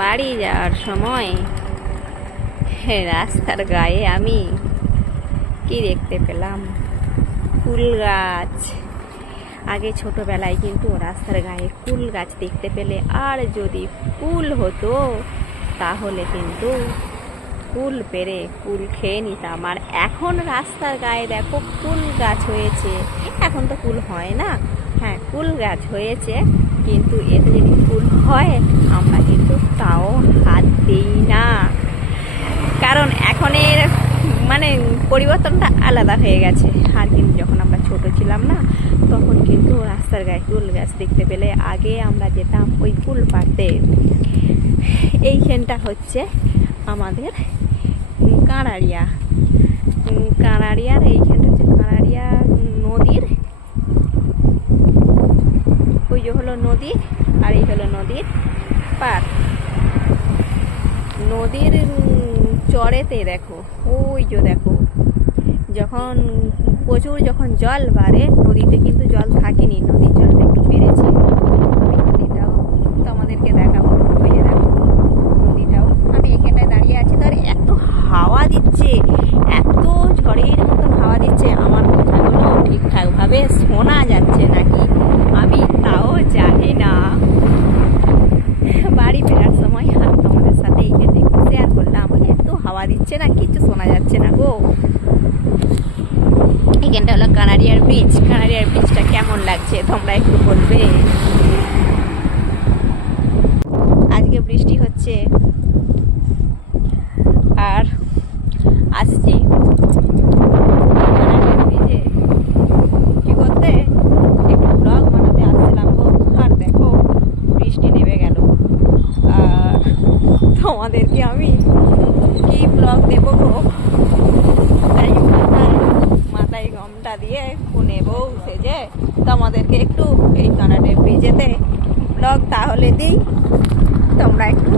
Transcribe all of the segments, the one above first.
বাড়ি যাওয়ার সময় রাস্তার গায়ে আমি কি দেখতে পেলাম, কুল গাছ। আগে ছোটবেলায় কিন্তু রাস্তার গায়ে কুল গাছ দেখতে পেলে আর যদি কুল হতো তাহলে কিন্তু কুল পেরে কুল খেয়ে নিতাম। আর এখন রাস্তার গায়ে দেখো কুল গাছ হয়েছে, এখন তো কুল হয় না, হ্যাঁ কুল গাছ হয়েছে, কিন্তু এতে যদি কুল হয় আমরা কিন্তু তাও হাত দিই না, কারণ এখনের মানে পরিবর্তনটা আলাদা হয়ে গেছে। আর কিন্তু যখন আমরা ছোট ছিলাম না, তখন কিন্তু রাস্তার গায়ে কুল গাছ দেখতে পেলে আগে আমরা যেতাম ওই কুল পাড়তে। এইখানটা হচ্ছে আমাদের কাঁড়ারিয়ার এইখানটা হচ্ছে কাঁড়ারিয়া নদীর, ওই যে হলো নদী, আর এই হলো নদীর পাড়। নদীর চড়েতে দেখো, ওই যে দেখো যখন প্রচুর যখন জল বাড়ে, নদীতে কিন্তু জল থাকেনি, নদীর জলটা একটু বেড়েছে। নদীটাও তোমাদেরকে দেখাবো, ওই যে দেখো নদীটাও। আমি এখানটায় দাঁড়িয়ে আছি, তার এত হাওয়া দিচ্ছে, এত ঝড়ের মতন হাওয়া দিচ্ছে, আমার কথাগুলো ঠিকঠাকভাবে শোনা যাচ্ছে নাকি আমি তাও জানি না। বাড়ি ফেরার সময় আমি তোমাদের সাথে এইখানে একটু শেয়ার করলাম, এত হাওয়া দিচ্ছে না, কিছু শোনা যাচ্ছে না গো। এখানটা হলো কানাড়িয়ার ব্রিজ। কানাড়িয়ার ব্রিজটা কেমন লাগছে তোমরা একটু বলবে। আজকে বৃষ্টি হচ্ছে আর আসছি কানাড়িয়ার ব্রিজে কি করতে, একটু ব্লগ বানাতে আসছিলাম গো। আর দেখো বৃষ্টি নেমে গেল, আর তোমাদেরকে আমি কি ব্লগ দেবো গো। তাই মাথায় গমটা দিয়ে কোনে বউ সেজে তোমাদেরকে একটু এই কানাড়িয়ার ব্রিজেতে ব্লগ তাহলে দিই, তোমরা একটু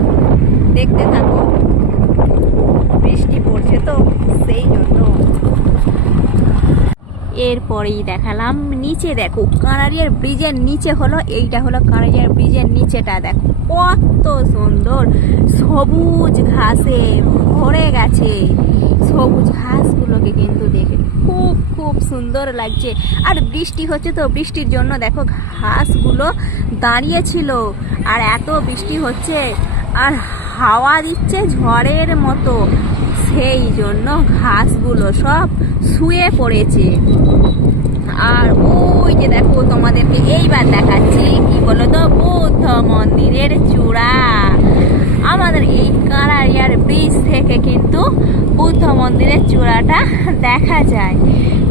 দেখতে থাকো। বৃষ্টি পড়ছে তো সেই জন্য। এরপরেই দেখালাম নিচে, দেখো কানাড়িয়ার ব্রিজের নিচে হলো, এইটা হলো কানাড়িয়ার ব্রিজের নিচেটা, দেখো কত সুন্দর সবুজ ঘাসে ভরে গেছে। সবুজ ঘাসগুলোকে কিন্তু দেখে খুব খুব সুন্দর লাগছে। আর বৃষ্টি হচ্ছে তো, বৃষ্টির জন্য দেখো ঘাসগুলো দাঁড়িয়েছিল, আর এত বৃষ্টি হচ্ছে আর হাওয়া দিচ্ছে ঝড়ের মতো, সেই জন্য ঘাসগুলো সব শুয়ে পড়েছে। আর ওই যে দেখো তোমাদেরকে এইবার দেখাচ্ছি কি বলো তো, বুদ্ধ মন্দিরের চূড়া। আমাদের এই কানাড়িয়ার ব্রিজ থেকে কিন্তু বুদ্ধ মন্দিরের চূড়াটা দেখা যায়,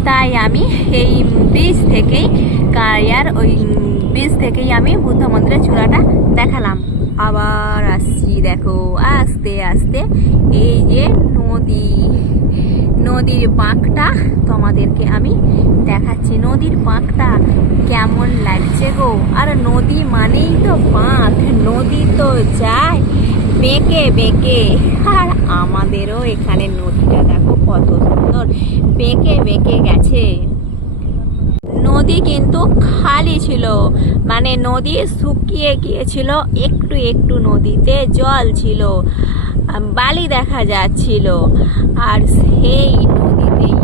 তাই আমি এই ব্রিজ থেকেই কানাড়িয়ার ওই ব্রিজ থেকেই আমি বুদ্ধ মন্দিরের চূড়াটা দেখালাম। আবার আসছি দেখো আস্তে আস্তে, এই যে নদীর বাঁকটা তোমাদেরকে আমি দেখাচ্ছি, নদীর বাঁকটা কেমন লাগছে গো। আর নদী মানেই তো বাঁক, নদী তো যায় বেঁকে বেঁকে, আর আমাদেরও এখানে নদীটা দেখো কত সুন্দর বেঁকে বেঁকে গেছে। নদী কিন্তু খালি ছিল, মানে নদী শুকিয়ে গিয়েছিল, একটু একটু নদীতে জল ছিল, বালি দেখা যাচ্ছিল, আর সেই নদীতেই